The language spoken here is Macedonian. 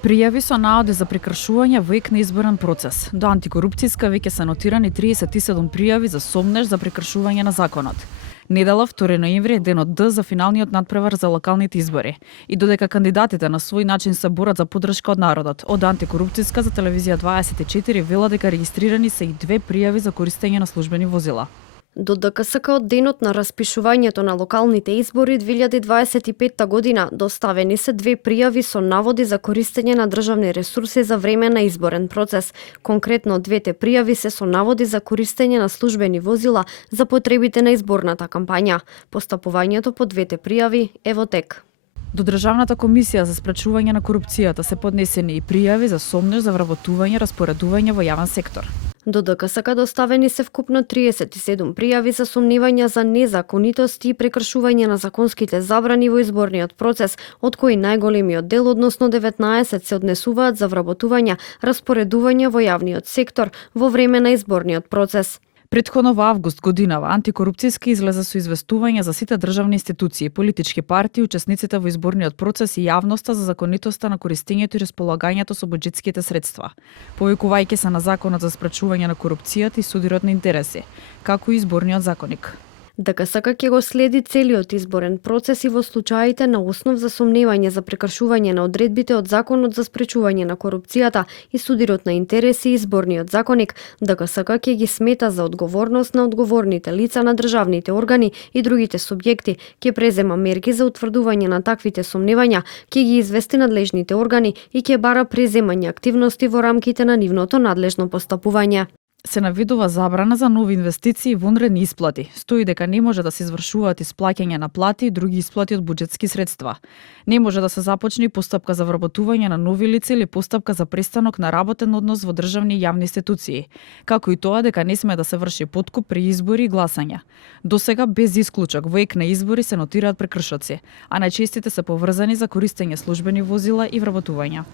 Пријави со наоди за прекршување во ек на изборен процес. До антикорупцијска веќе се нотирани 37 пријави за сомнеж за прекршување на законот. Недела 2 ноември е денот Д за финалниот надпревар за локалните избори. И додека кандидатите на свој начин се борат за поддршка од народот, од антикорупцијска за телевизија 24 вела дека регистрирани се и 2 пријави за користење на службени возила. До ДКСК од денот на распишувањето на локалните избори 2025 година доставени се 2 пријави со наводи за користење на државни ресурси за време на изборен процес. Конкретно двете пријави се со наводи за користење на службени возила за потребите на изборната кампања. Постапувањето по двете пријави е во тек. До Државната комисија за спречување на корупцијата се поднесени и пријави за сомнеж за вработување и распоредување во јавен сектор. До ДКСК доставени се вкупно 37 пријави за сомневања за незаконитости и прекршување на законските забрани во изборниот процес, од кои најголемиот дел, односно 19, се однесуваат за вработување, распоредување во јавниот сектор во време на изборниот процес. Претходно во август годинава антикорупцијски излезе со известување за сите државни институции, политички партии, учесниците во изборниот процес и јавноста за законитоста на користењето и располагањето со буџетските средства, повикувајќи се на Законот за спречување на корупцијата и судирот на интереси, како и изборниот законник. ДКСК ќе го следи целиот изборен процес и во случаите на основ за сомневање за прекршување на одредбите од Законот за спречување на корупцијата и судирот на интереси и изборниот законник, ДКСК ќе ги смета за одговорност на одговорните лица на државните органи и другите субјекти, ќе презема мерки за утврдување на таквите сомневања, ќе ги извести надлежните органи и ќе бара преземање активности во рамките на нивното надлежно постапување. Се наведува забрана за нови инвестиции во внредни исплати. Стои дека не може да се извршуваат исплаќање на плати и други исплати од буџетски средства. Не може да се започне постапка за вработување на нови лица или постапка за престанок на работен однос во државни и јавни институции, како и тоа дека не сме да се врши подкуп при избори и гласања. Досега без исклучок во ек на избори се нотираат прекршоци, а најчестите се поврзани за користење службени возила и вработувања.